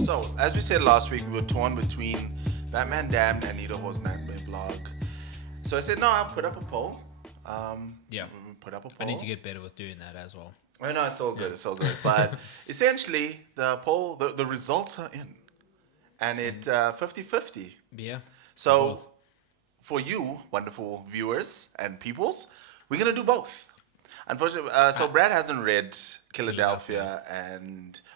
So, as we said last week, we were torn between Batman Damned and Nita Hawe's Nightmare blog. So I said, no, I'll put up a poll. Yeah. Put up a poll. I need to get better with doing that as well. I know it's all good, it's all good. But essentially, the poll, the results are in. And it 50-50. Yeah. So, for you, wonderful viewers and peoples, we're going to do both. Unfortunately, so Brad hasn't read Killadelphia,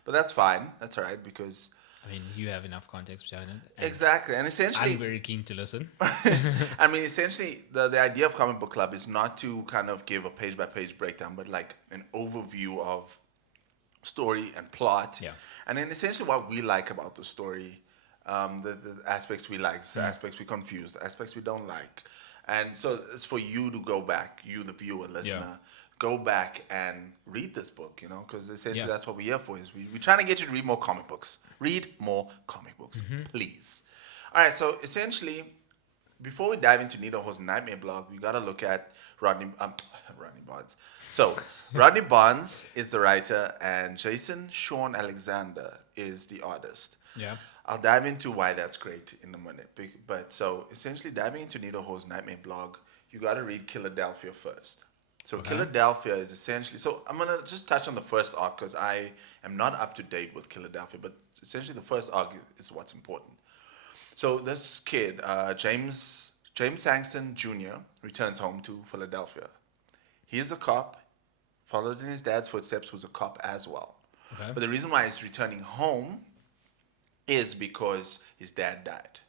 but that's fine. That's all right because... I mean, you have enough context behind it. Exactly. And essentially... I'm very keen to listen. I mean, essentially, the idea of Comic Book Club is not to kind of give a page-by-page breakdown, but like an overview of story and plot. Yeah. And then essentially what we like about the story, the aspects we like, the aspects we confuse, the aspects we don't like. And so it's for you to go back, you the viewer, listener, go back and read this book, because essentially that's what we're here for. Is we're trying to get you to read more comic books. Read more comic books, please. All right, so essentially, before we dive into Nita Hawe's Nightmare blog, we got to look at Rodney Barnes. So, Rodney Barnes is the writer, and Jason Sean Alexander is the artist. Yeah. I'll dive into why that's great in a minute. But so, essentially, diving into Nita Hawe's Nightmare blog, you got to read Killadelphia first. So Killadelphia is essentially... So I'm going to just touch on the first arc because I am not up to date with Killadelphia, but essentially the first arc is what's important. So this kid, James Sangston Jr., returns home to Philadelphia. He is a cop, followed in his dad's footsteps, who's a cop as well. Okay. But the reason why he's returning home is because his dad died.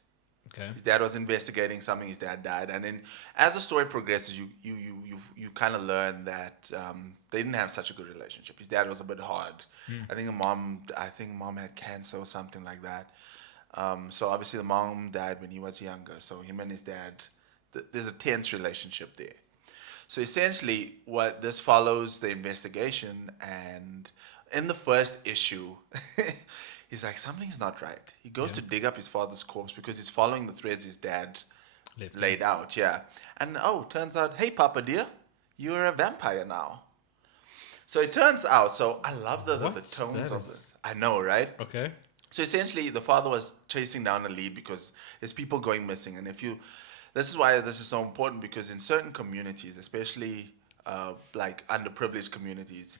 Okay. His dad was investigating something. His dad died, and then as the story progresses, you kind of learn that they didn't have such a good relationship. His dad was a bit hard. I think mom had cancer or something like that. So obviously the mom died when he was younger. So him and his dad, there's a tense relationship there. So essentially, what this follows the investigation, and in the first issue. He's like, something's not right. He goes to dig up his father's corpse because he's following the threads his dad laid out. Yeah. And turns out, hey, Papa dear, you're a vampire now. So it turns out, so I love the tones of this. I know, right? Okay. So essentially, the father was chasing down a lead because there's people going missing. And this is why this is so important, because in certain communities, especially like underprivileged communities,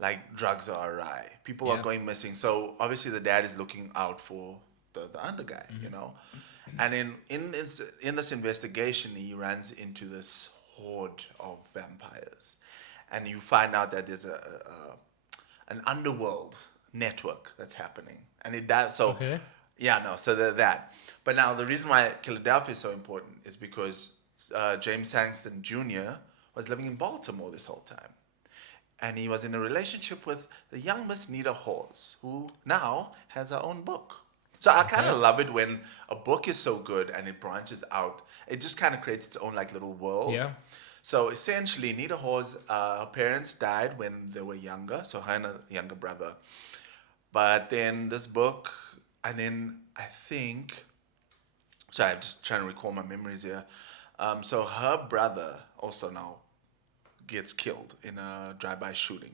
like drugs are awry. People are going missing. So obviously the dad is looking out for the under guy, And in this investigation, he runs into this horde of vampires. And you find out that there's an underworld network that's happening. And it does so so that. But now the reason why Killadelphia is so important is because James Sangston Jr. was living in Baltimore this whole time. And he was in a relationship with the young Miss Nita Hawe, who now has her own book. So I kind of love it when a book is so good and it branches out. It just kind of creates its own like little world. Yeah. So essentially, Nita Hawe's her parents died when they were younger, so her and her younger brother. But then this book, and then I think, sorry, I'm just trying to recall my memories here. So her brother also now gets killed in a drive-by shooting.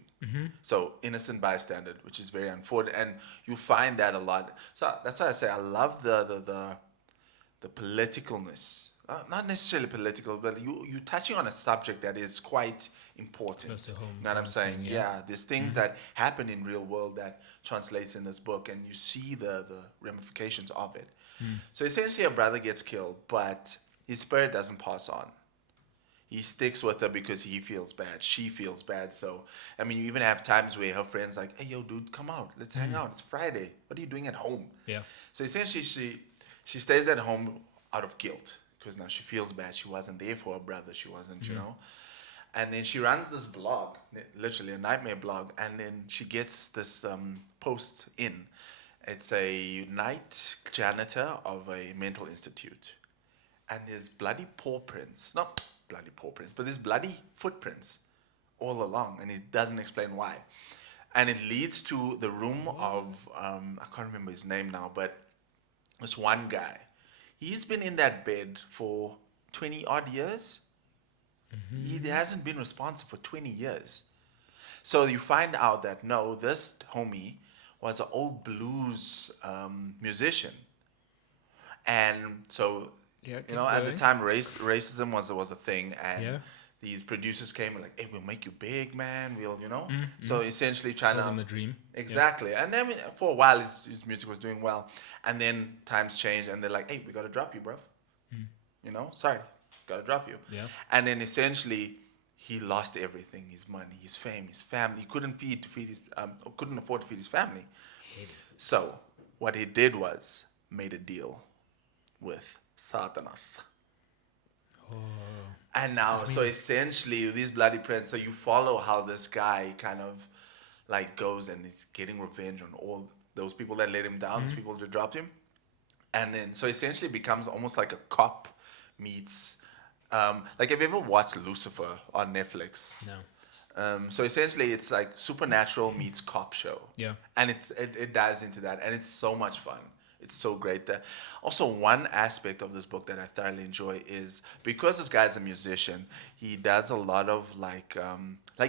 So innocent bystander, which is very unfortunate, and you find that a lot. So that's why I say I love the politicalness. Not necessarily political, but you touching on a subject that is quite important. You know what I'm saying? Yeah, there's things that happen in real world that translates in this book, and you see the ramifications of it. So essentially, a brother gets killed, but his spirit doesn't pass on. He sticks with her because he feels bad. She feels bad. So, I mean, you even have times where her friend's like, hey, yo, dude, come out. Let's hang out. It's Friday. What are you doing at home? Yeah. So essentially, she stays at home out of guilt because now she feels bad. She wasn't there for her brother. She wasn't, And then she runs this blog, literally a nightmare blog. And then she gets this post in. It's a night janitor of a mental institute. And there's bloody paw prints, not bloody paw prints, but there's bloody footprints all along, and he doesn't explain why. And it leads to the room of, I can't remember his name now, but this one guy. He's been in that bed for 20 odd years. He hasn't been responsive for 20 years. So you find out that no, this homie was an old blues musician, and so Yeah, you keep know at the going. time racism was a thing, and Yeah. these producers came and like, hey, we'll make you big, man. We'll Mm-hmm. so essentially trying Sold to them the dream. Yeah. exactly, and then for a while his music was doing well, and then times changed, and they're like, hey, we gotta drop you, bruv. Sorry, gotta drop you. Yeah. And then essentially, he lost everything: his money, his fame, his family. He couldn't feed his couldn't afford to feed his family. So what he did was made a deal with Satanas. Oh. And now, so essentially, these bloody prince. So you follow how this guy kind of like goes and is getting revenge on all those people that let him down, those people that dropped him, and then so essentially it becomes almost like a cop meets. Like, have you ever watched Lucifer on Netflix? No. So essentially, it's like supernatural meets cop show. Yeah. And it dives into that, and it's so much fun. It's so great. That also one aspect of this book that I thoroughly enjoy is because this guy's a musician, he does a lot of like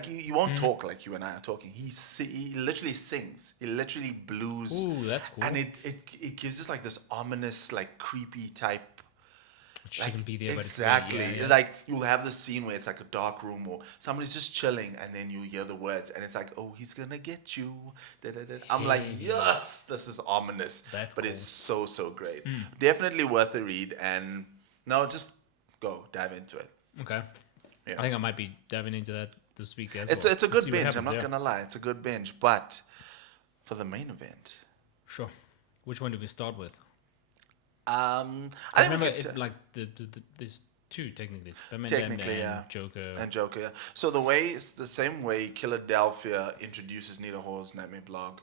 you won't talk like you and I are talking. He literally sings. He literally blues. Ooh, that's cool. And it gives us like this ominous, like creepy type. It shouldn't be there, Exactly. but it's there. Yeah, Like you'll have the scene where it's like a dark room or somebody's just chilling, and then you hear the words, and it's like, "Oh, he's gonna get you." Da-da-da. I'm like, yes, this is ominous, That's but cool. it's so great. Definitely worth a read, and no, just go dive into it. yeah. Okay. Yeah. I think I might be diving into that this week as It's well. it's a Let's good see what binge. happens, I'm not yeah. gonna lie, it's a good binge. But for the main event, Sure. Which one do we start with? I I think we remember could it, like there's two technically. It's Batman Damned technically, and yeah. Joker. And Joker, yeah. So it's the same way Killadelphia introduces Nita Hawe's Nightmare blog,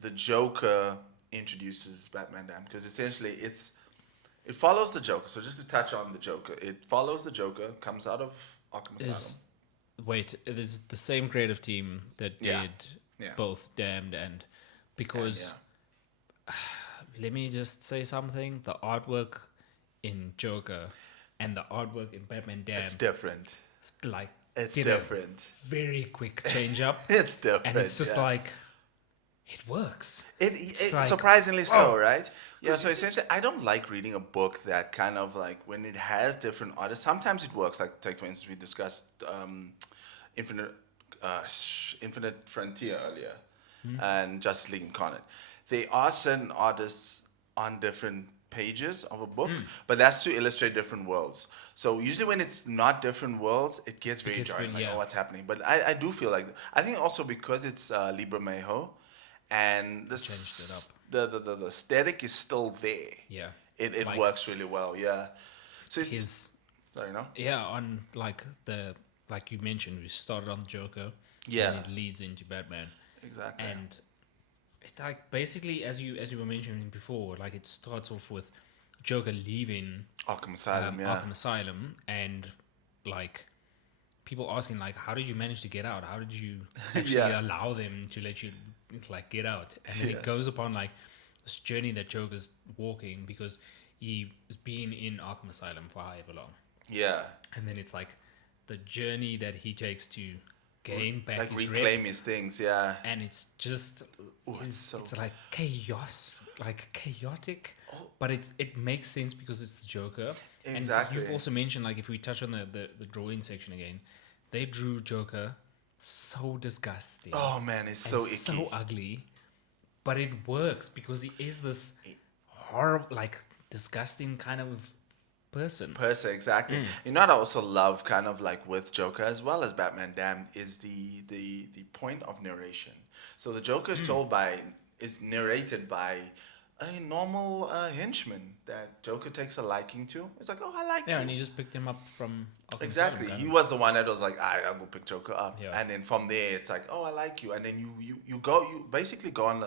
the Joker introduces Batman Dam, because essentially it follows the Joker. So just to touch on the Joker, it follows the Joker, comes out of Arkham Asylum. Wait, it is the same creative team that Yeah. did Yeah. both Damned and because let me just say something. The artwork in Joker and the artwork in Batman Damned, It's different. like It's did a different. very quick change up, It's different. and it's just yeah. like it works. It like, surprisingly so, oh. right? Yeah, so essentially, I don't like reading a book that kind of like when it has different artists. Sometimes it works. Like, take for instance, we discussed Infinite Infinite Frontier earlier, and Justice League Incarnate. There are certain artists on different pages of a book, but that's to illustrate different worlds. So usually when it's not different worlds, it gets very gets jarring. really- Like, yeah. oh, what's happening? But I do feel like I think also because it's Bermejo, and the aesthetic is still there. Yeah, It Like, works really well. Yeah. So it's his sorry, no. yeah on like you mentioned, we started on Joker. Yeah. and it leads into Batman. Exactly. And it like basically as you were mentioning before, like it starts off with Joker leaving Arkham Asylum. Yeah. Arkham Asylum, and like people asking like, how did you manage to get out? How did you actually Yeah. allow them to let you like get out? And then it goes upon like this journey that Joker's walking because he's been in Arkham Asylum for however long, Yeah. and then it's like the journey that he takes to gain back Like his reclaim his things. Yeah. and it's just Ooh, it's it's so like chaotic, but it makes sense because it's the Joker. Exactly. And you've also mentioned, like, if we touch on the drawing section again, they drew Joker so disgusting. Oh man, it's and so icky. so ugly, but it works because he is this horrible, like, disgusting kind of person. Exactly. You know what I also love, kind of like with Joker as well as Batman Damned, is the point of narration. So the Joker is narrated by a normal henchman that Joker takes a liking to. It's like, oh, I like Yeah, you. and he just picked him up from Arkham Exactly. Asylum, He kind was the one that was like, I'll go pick Joker up. Yeah. And then from there, it's like, oh, I like you. And then you basically go on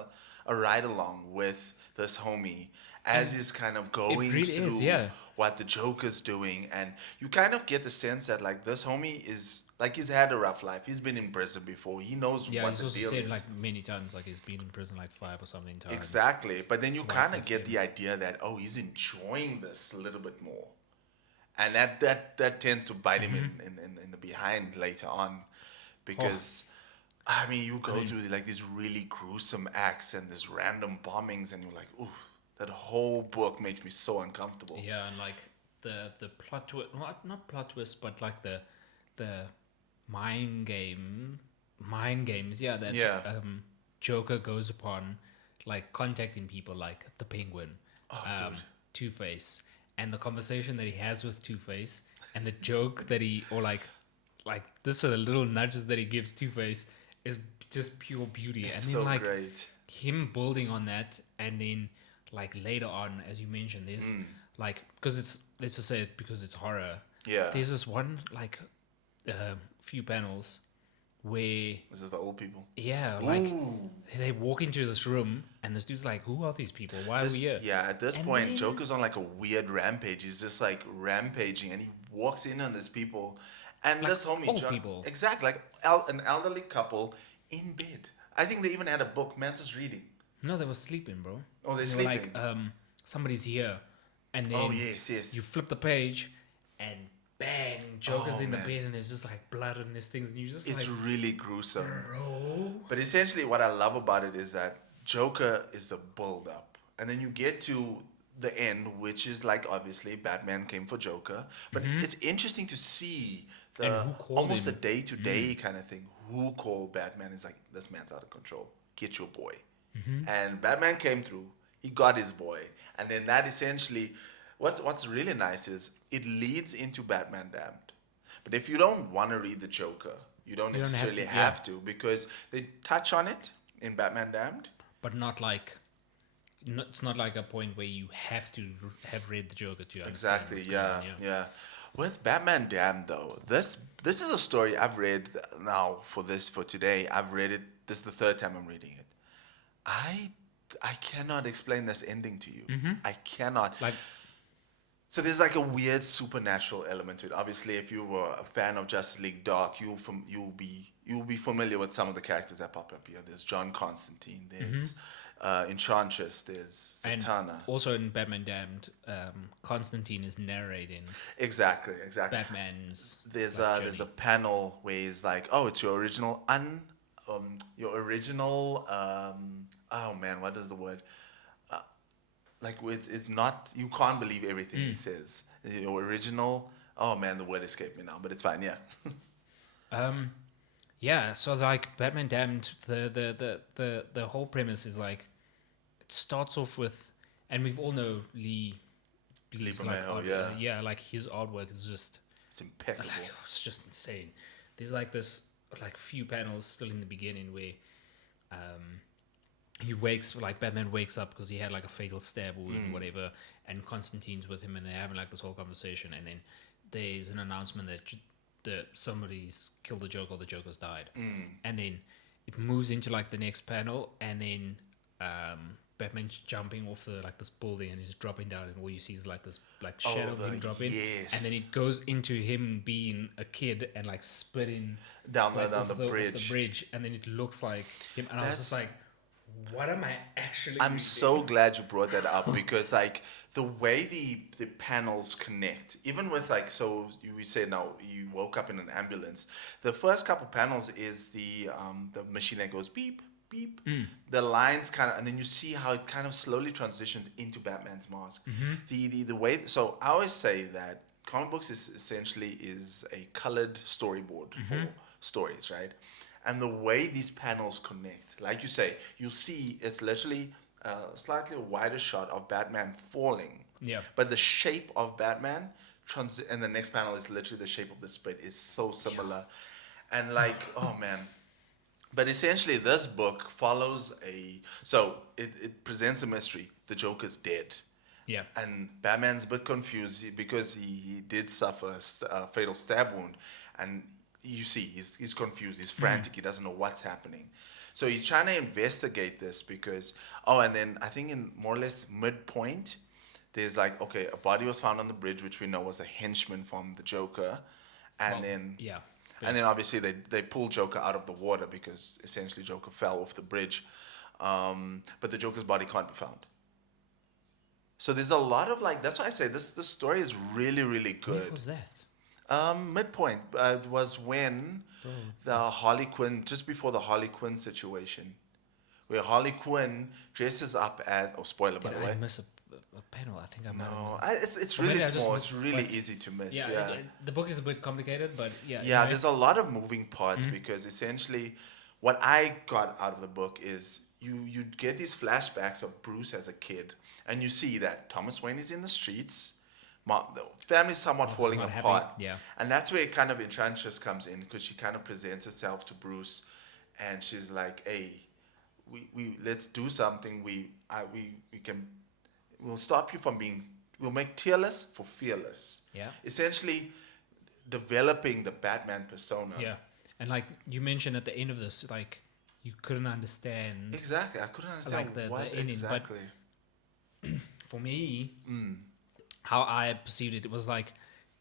a ride along with this homie as he's kind of going really through is, yeah. what the Joker's doing. And you kind of get the sense that like this homie is like he's had a rough life. He's been in prison before. He knows Yeah, what he's the also deal said is. like many times, like he's been in prison like 5 or something times. Exactly. But then you So, like, kind of that's get the idea that, oh, he's enjoying this a little bit more. And that tends to bite him in the behind later on. Because I mean, you I go mean, through like these really gruesome acts and these random bombings, and you're like, ooh, that whole book makes me so uncomfortable. yeah, and like the plot twist, not plot twist, but like the mind game, mind games. Yeah, that Yeah. Joker goes upon, like contacting people like the Penguin, Oh, dude. Two Face, and the conversation that he has with Two Face, and the joke that he or like this sort of little nudges that he gives Two Face is just pure beauty. It's And then so like great. him building on that, and then like later on, as you mentioned, there's like because it's let's just say it because it's horror. Yeah. There's this one like few panels where This is the old people. yeah, like they walk into this room and this dude's like, "Who are these people? Why are we here?" Yeah, at this And point, then- Joker's on like a weird rampage. He's just like rampaging, and he walks in on these people, and Like this homie, old people. exactly, like an elderly couple in bed. I think they even had a book. Man was reading. No, they were sleeping, bro. Oh, they're They were sleeping. like, somebody's here, and then Oh yes, yes. you flip the page, and bang, Joker's Oh, in the man. bed, and there's just like blood and there's things, and you just It's like, really gruesome. bro. But essentially, what I love about it is that Joker is the build up, and then you get to the end, which is like obviously Batman came for Joker. But it's interesting to see And the who called almost the him? day to day kind of thing. Who called Batman is like, this man's out of control. Get your boy. And Batman came through. He got his boy, and then that essentially, what's really nice is it leads into Batman Damned. But if you don't want to read the Joker, you don't You don't have necessarily to, have to, because they touch on it in Batman Damned. But not like, it's not like a point where you have to have read the Joker to understand. Exactly. what's going Yeah, on, yeah. With Batman Damned though, this is a story I've read now for today. I've read it. This is the third time I'm reading it. I cannot explain this ending to you. I cannot. Like, So there's like a weird supernatural element to it. Obviously, if you were a fan of Justice League Dark, you'll be familiar with some of the characters that pop up here. There's John Constantine. There's Enchantress. There's and Satana. also in Batman Damned, Constantine is narrating Exactly. Batman's. There's like, there's a journey. panel where he's like, oh, it's your original oh man, what is the word? Like it's not, you can't believe everything he says. Your original, oh man, the word escaped me now, but it's fine. Yeah. Yeah, so like Batman Damned, the whole premise is like it starts off with, and we've all know Lee's like Bermejo, artwork. yeah. Like his artwork is just It's impeccable. like, it's just insane. There's like this like few panels still in the beginning where Batman wakes up because he had like a fatal stab wound, whatever, and Constantine's with him, and they're having like this whole conversation, and then there's an announcement that somebody's killed the Joker, or the Joker's died, and then it moves into like the next panel, and then Batman's jumping off this building, and he's dropping down, and all you see is like this like shadow of him dropping, yes. and then it goes into him being a kid and like spitting Down like, the off off the bridge. bridge, and then it looks like him, and I was just like, what am I actually I'm reading? so glad you brought that up, because like the way the panels connect, even with like, so you say now you woke up in an ambulance. The first couple panels is the machine that goes beep beep. The lines kind of, and then you see how it kind of slowly transitions into Batman's mask. The way, so I always say that comic books is essentially a colored storyboard for stories, right? And the way these panels connect, like you say, you see it's literally a slightly wider shot of Batman falling. Yeah. But the shape of Batman, and the next panel is literally the shape of the spit, is so similar. And like, oh man. But essentially, this book follows it presents a mystery. The Joker's dead. Yeah. And Batman's a bit confused because he did suffer a fatal stab wound. And you see, he's confused, he's frantic, he doesn't know what's happening. So he's trying to investigate this because, and then I think in more or less midpoint, there's like, okay, a body was found on the bridge, which we know was a henchman from the Joker. And then obviously they pull Joker out of the water because essentially Joker fell off the bridge. But the Joker's body can't be found. So there's a lot of like, that's why I say this story is really, really good. What was that? Midpoint was when the Harley Quinn, just before the Harley Quinn situation, where Harley Quinn dresses up as, oh, spoiler by Did the way. I miss a panel? I think I might have No, missed. it's Or really maybe I just small. missed, It's really but easy to miss. yeah, Yeah, the book is a bit complicated, but yeah. yeah. Anyway. There's a lot of moving parts because essentially, what I got out of the book is you get these flashbacks of Bruce as a kid, and you see that Thomas Wayne is in the streets. The family's somewhat falling not happy. apart. Yeah. And that's where kind of Enchantress comes in because she kind of presents herself to Bruce, and she's like, "Hey, we let's do something. We'll stop you from being. We'll make tearless for fearless. Yeah. Essentially, developing the Batman persona. Yeah, and like you mentioned at the end of this, like you couldn't understand Exactly. I couldn't understand like the what ending, but exactly. for me, how I perceived it, it was like,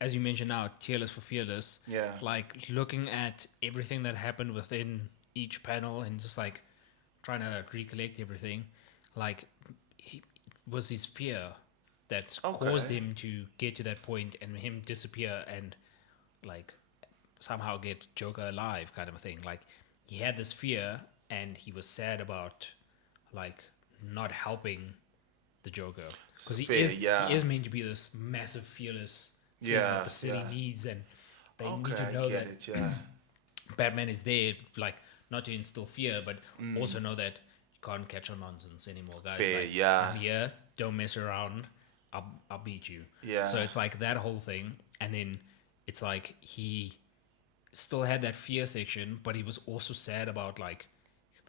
as you mentioned now, tearless for fearless. Yeah. Like looking at everything that happened within each panel and just like trying to recollect everything, like it was his fear that caused him to get to that point and him disappear and like somehow get Joker alive, kind of a thing. Like he had this fear and he was sad about like not helping the Joker because he is meant to be this massive fearless thing that the city needs, and they need to know that Batman is there, like not to instill fear, but also know that you can't catch on nonsense anymore, guys. I'm here, don't mess around. I'll beat you. Yeah. So it's like that whole thing, and then it's like he still had that fear section, but he was also sad about like,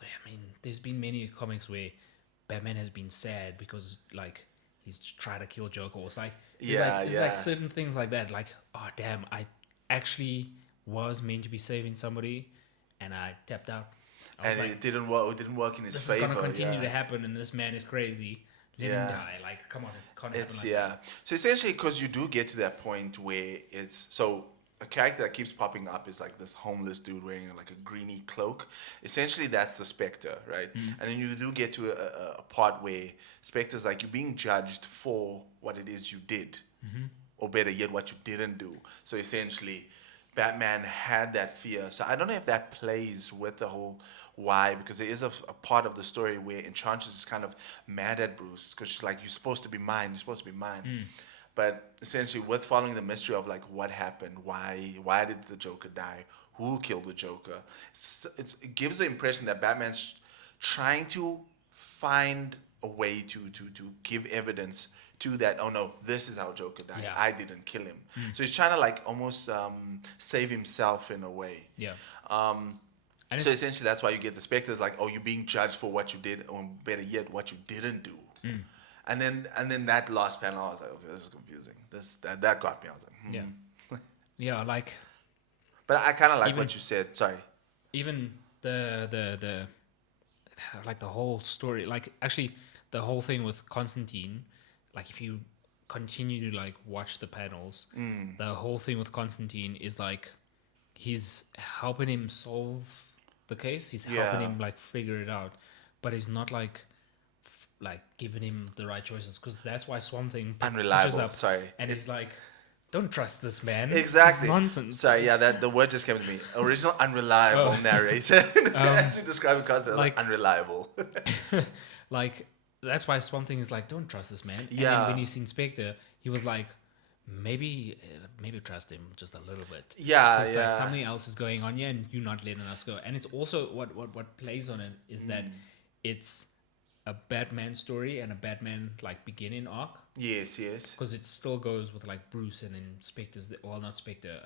I mean, there's been many comics where Batman has been sad because like he's tried to kill Joker. It's like it's like certain things like that. Like, oh damn, I actually was meant to be saving somebody, and I tapped out. And like, it didn't work. It didn't work in his favor. This is gonna continue to happen, and this man is crazy. Let him die. Like, come on, it can't happen like that. So essentially, because you do get to that point where it's so a character that keeps popping up is like this homeless dude wearing like a greeny cloak. Essentially, that's the Spectre, right? And then you do get to a part where Spectre's like you're being judged for what it is you did, or better yet, what you didn't do. So essentially, Batman had that fear. So I don't know if that plays with the whole why, because there is a part of the story where Enchantress is kind of mad at Bruce because she's like, you're supposed to be mine. You're supposed to be mine. But essentially, with following the mystery of like what happened, why did the Joker die, who killed the Joker, it gives the impression that Batman's trying to find a way to give evidence to that. Oh no, this is how Joker died. Yeah. I didn't kill him. So he's trying to like almost save himself in a way. Yeah. So essentially, that's why you get the Spectres like, oh, you're being judged for what you did, or better yet, what you didn't do. And then that last panel, I was like, okay, this is confusing. That got me. I was like, Yeah, like. But I kind of like what you said. Sorry. Even the like the whole story, like actually the whole thing with Constantine, like if you continue to like watch the panels, the whole thing with Constantine is like he's helping him solve the case. He's helping him like figure it out, but he's not like giving him the right choices, because that's why Swamp Thing unreliable. Up and he's like, don't trust this man. Exactly. It's nonsense. Sorry, that the word just came to me. Original unreliable narrator. As you describe it, constantly like unreliable. Like that's why Swamp Thing is like, don't trust this man. And Yeah. then when you see Spectre, he was like, maybe trust him just a little bit. Yeah. Like something else is going on here, and you're not letting us go. And it's also what plays on it is that it's a Batman story and a Batman like beginning arc. Yes. Because it still goes with like Bruce, and then Spectre's not Spectre.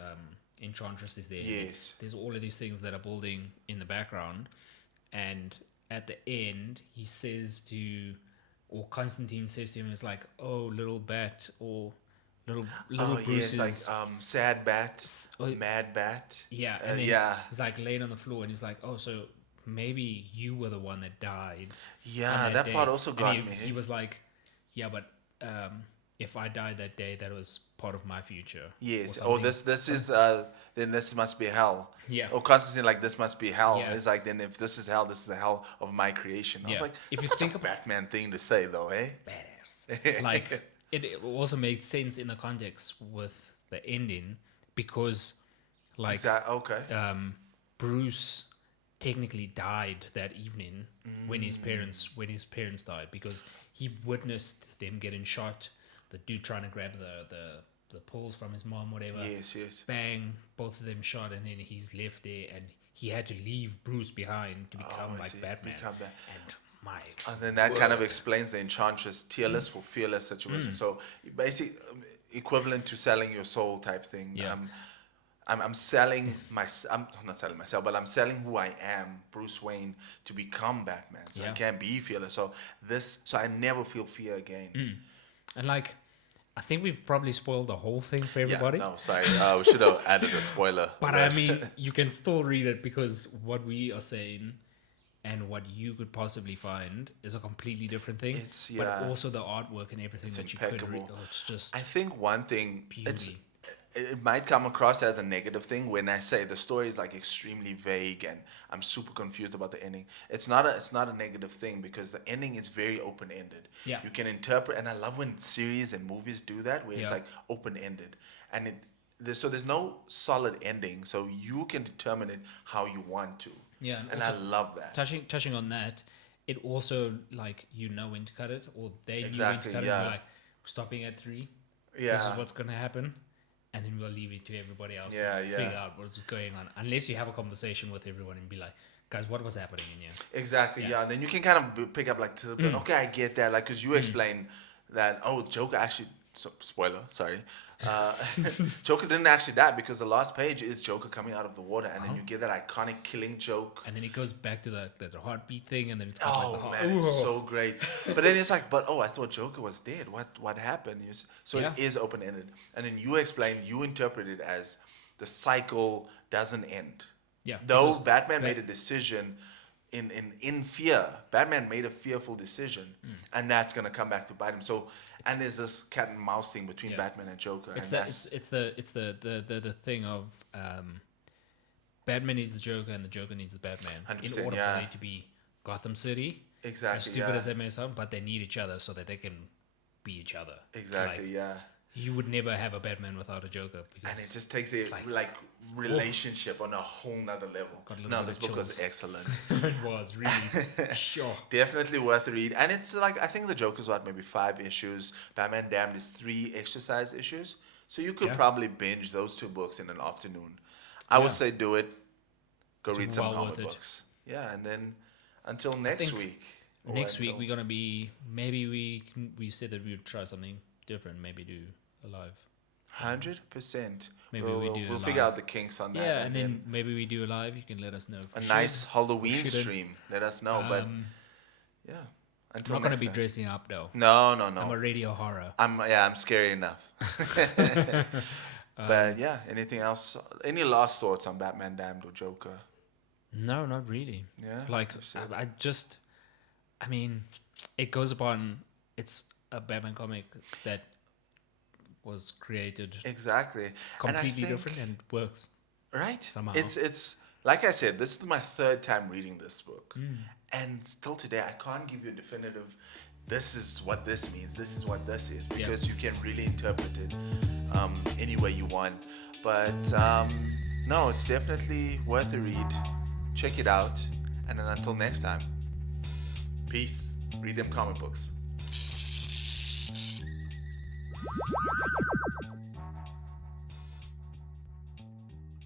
Enchantress is there. Yes. There's all of these things that are building in the background, and at the end, he says or Constantine says to him, "It's like, oh, little bat, or little Bruce like is sad bat, mad bat." Yeah, and then he's like laying on the floor, and he's like, oh, so maybe you were the one that died. Yeah, that part also got me. He was like, yeah, but if I died that day, that was part of my future. Yes. This is then this must be hell. Yeah. Or Constantine like, this must be hell. Yeah. It's like, then if this is hell, this is the hell of my creation. I was like, if that's you such think a Batman thing to say, though, eh? Badass. Like it also made sense in the context with the ending, because like Okay. Bruce technically died that evening when his parents died, because he witnessed them getting shot. The dude trying to grab the pulls from his mom, whatever. Yes. Bang, both of them shot, and then he's left there, and he had to leave Bruce behind to become Batman. And then that kind of explains the Enchantress tearless for fearless situation. So basically, equivalent to selling your soul type thing. Yeah. I'm selling I'm not selling myself, but I'm selling who I am, Bruce Wayne, to become Batman. So I can't be fearless. So I never feel fear again. And like, I think we've probably spoiled the whole thing for everybody. Yeah, no, sorry. We should have added a spoiler. But I mean, you can still read it, because what we are saying and what you could possibly find is a completely different thing. But also the artwork and everything that impeccable. You could read. Oh, it's just. I think one thing beauty. It might come across as a negative thing when I say the story is like extremely vague and I'm super confused about the ending. It's not a negative thing, because the ending is very open ended. Yeah. You can interpret, and I love when series and movies do that, where it's like open ended, and there's no solid ending, so you can determine it how you want to. Yeah, and I love that. Touching on that, it also, like, when to cut it, or they knew when to cut it. You're like, stopping at 3. Yeah. This is what's gonna happen. And then we'll leave it to everybody else to figure out what's going on. Unless you have a conversation with everyone and be like, guys, what was happening in here? Exactly, yeah. And then you can kind of pick up, like, okay, I get that. Like, because you explain that, Joker actually, spoiler, sorry. Joker didn't actually die, because the last page is Joker coming out of the water. And then you get that iconic killing joke. And then it goes back to the heartbeat thing. And then it's got like the heart. Man, it's so great. But then it's like, I thought Joker was dead. What happened? So it is open-ended. And then you explain, you interpret it as the cycle doesn't end. Yeah. Though Batman made a decision in fear. Batman made a fearful decision. And that's going to come back to bite him. So, and there's this cat and mouse thing between Batman and Joker. It's the thing of Batman needs the Joker and the Joker needs the Batman in order for it to be Gotham City. Exactly. As stupid as that may sound, but they need each other so that they can be each other. Exactly. You would never have a Batman without a Joker. And it just takes a relationship on a whole nother level. No, this book was excellent. It was really sure. Definitely worth a read. And it's like, I think the Joker's maybe 5 issues. Batman Damned is 3 exercise issues. So you could probably binge those 2 books in an afternoon. I would say do it. Go read some comic books. Yeah, and then until next week. Next week we're gonna be, maybe we said that we would try something different. Maybe do a live. 100%. Maybe we'll figure out the kinks on that. Yeah, and then maybe we do a live. You can let us know. A nice Halloween stream. Let us know. But yeah, until I'm not gonna be dressing up though. No. I'm already a horror. I'm scary enough. But yeah, anything else? Any last thoughts on Batman Damned or Joker? No, not really. Yeah. Like I mean, it goes upon. It's a Batman comic that was created exactly completely different and works right somehow. It's like I said, this is my 3rd time reading this book, and still today I can't give you a definitive this is what this means, this is what this is, because you can really interpret it any way you want. But no, it's definitely worth a read. Check it out, and then until next time, peace. Read them comic books.